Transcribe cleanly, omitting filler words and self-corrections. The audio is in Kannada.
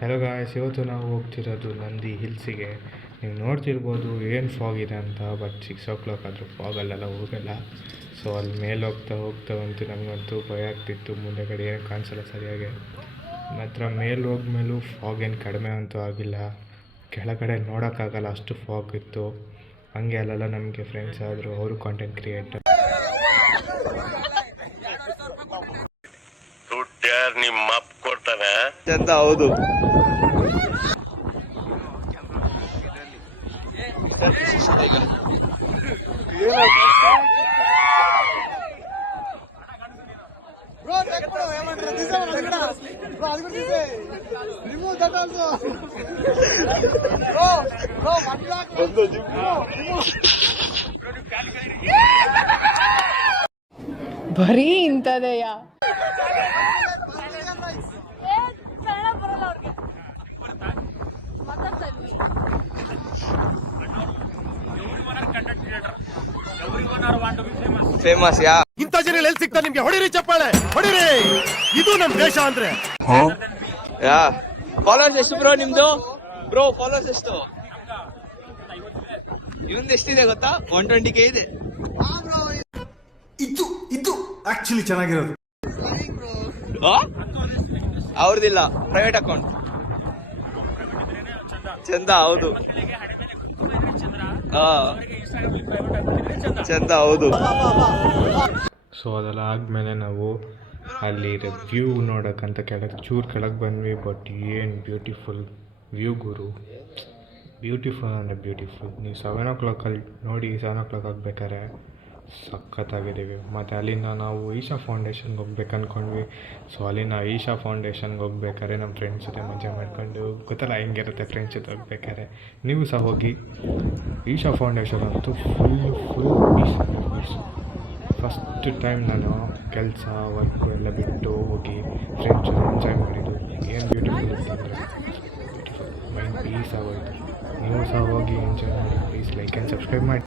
ಹಲೋ ಗಾಯ್ಸ್, ಇವತ್ತು ನಾವು ಹೋಗ್ತಿರೋದು ನಂದಿ ಹಿಲ್ಸಿಗೆ. ನೀವು ನೋಡ್ತಿರ್ಬೋದು ಏನು ಫಾಗ್ ಇದೆ ಅಂತ. ಬಟ್ 6 o'clock ಆದರೂ ಫಾಗಲ್ಲೆಲ್ಲ ಹೋಗಲ್ಲ. ಸೊ ಅಲ್ಲಿ ಮೇಲೆ ಹೋಗ್ತಾ ನಮಗಂತೂ ಭಯ ಆಗ್ತಿತ್ತು. ಮುಂದೆಗಡೆ ಏನು ಕಾಣಿಸಲ್ಲ ಸರಿಯಾಗಿ. ಮಾತ್ರ ಮೇಲೆ ಹೋದ್ಮೇಲೂ ಫಾಗ್ ಏನು ಕಡಿಮೆ ಅಂತೂ ಆಗಿಲ್ಲ. ಕೆಳಗಡೆ ನೋಡೋಕ್ಕಾಗಲ್ಲ, ಅಷ್ಟು ಫಾಗ್ ಇತ್ತು. ಹಂಗೆ ಅಲ್ಲೆಲ್ಲ ನಮಗೆ ಫ್ರೆಂಡ್ಸ್ ಆದರು, ಅವರು ಕಾಂಟೆಂಟ್ ಕ್ರಿಯೇಟರ್. ನಿಮ್ಮ ಅಪ್ಪ ಕೊಡ್ತಾನೆ ಅಂತ. ಹೌದು, ಬರೀ ಇಂಥದೆಯ. ಫೇಮಸ್ ಯಾ ಇಂಥ ಜನ ಎಲ್ಲಿ ಸಿಗ್ತಾರೆ ನಿಮ್ಗೆ? ಹೊಡಿರಿ ಚಪ್ಪಾಳೆ, ಹೊಡಿರಿ. ಇದು ನಮ್ ದೇಶ ಅಂದ್ರೆ. ಯಾ ಫಾಲೋವರ್ಸ್ ಎಷ್ಟು ಬ್ರೋ ನಿಮ್ದು? ಬ್ರೋ ಫಾಲೋವರ್ಸ್ ಎಷ್ಟು? ಇವಂದು ಎಷ್ಟಿದೆ ಗೊತ್ತಾ? 120K ಇದೆ. ಇದು ಆಕ್ಚುಲಿ ಚೆನ್ನಾಗಿರೋದು. ಅವ್ರದಿಲ್ಲ, ಪ್ರೈವೇಟ್ ಅಕೌಂಟ್. ಚಂದ, ಹೌದು. ಚಂದ, ಹೌದು. ಸೊ ಅದೆಲ್ಲ ಆದಮೇಲೆ ನಾವು ಅಲ್ಲಿ ವ್ಯೂ ನೋಡೋಕ್ಕಂತ ಕೆಳಗೆ ಬಂದ್ವಿ. ಬಟ್ ಏನು ಬ್ಯೂಟಿಫುಲ್ ವ್ಯೂ ಗುರು, ಬ್ಯೂಟಿಫುಲ್ ಅಂದರೆ ಬ್ಯೂಟಿಫುಲ್. ನೀವು 7 o'clock ನೋಡಿ, 7 o'clock ಆಗಬೇಕಾದ್ರೆ ಸಖತ್ತಾಗಿದ್ದೀವಿ. ಮತ್ತು ಅಲ್ಲಿಂದ ನಾವು ಈಶಾ ಫೌಂಡೇಶನ್ಗೆ ಹೋಗ್ಬೇಕು ಅಂದ್ಕೊಂಡ್ವಿ. ಸೊ ಅಲ್ಲಿಂದ ಈಶಾ ಫೌಂಡೇಶನ್ಗೆ ಹೋಗ್ಬೇಕಾದ್ರೆ ನಮ್ಮ ಫ್ರೆಂಡ್ಸ್ ಜೊತೆ ಮಜಾ ಮಾಡ್ಕೊಂಡು, ಗೊತ್ತಲ್ಲ ಹೆಂಗಿರುತ್ತೆ ಫ್ರೆಂಡ್ಸ್ ಜೊತೆ ಹೋಗ್ಬೇಕಾದ್ರೆ. ನೀವು ಸಹ ಹೋಗಿ. ಈಶಾ ಫೌಂಡೇಶನ್ ಅಂತೂ ಫುಲ್ ಪೀಸ್. ಫಸ್ಟ್ ಟೈಮ್ ನಾನು ಕೆಲಸ ವರ್ಕು ಎಲ್ಲ ಬಿಟ್ಟು ಹೋಗಿ ಫ್ರೆಂಡ್ಸ್ ಜೊತೆ ಎಂಜಾಯ್ ಮಾಡಿದ್ದು. ಏನು ಬ್ಯೂಟಿಫುಲ್ ಅಂತಂದರೆ ಬ್ಯೂಟಿಫುಲ್, ಮೈಂಡ್ ಪೀಸ್ ಆಗೋಯ್ತು. ನೀವು ಸಹ ಹೋಗಿ ಎಂಜಾಯ್ ಮಾಡಿ. ಪ್ಲೀಸ್ ಲೈಕ್ ಆ್ಯಂಡ್ ಸಬ್ಸ್ಕ್ರೈಬ್ ಮಾಡಿ.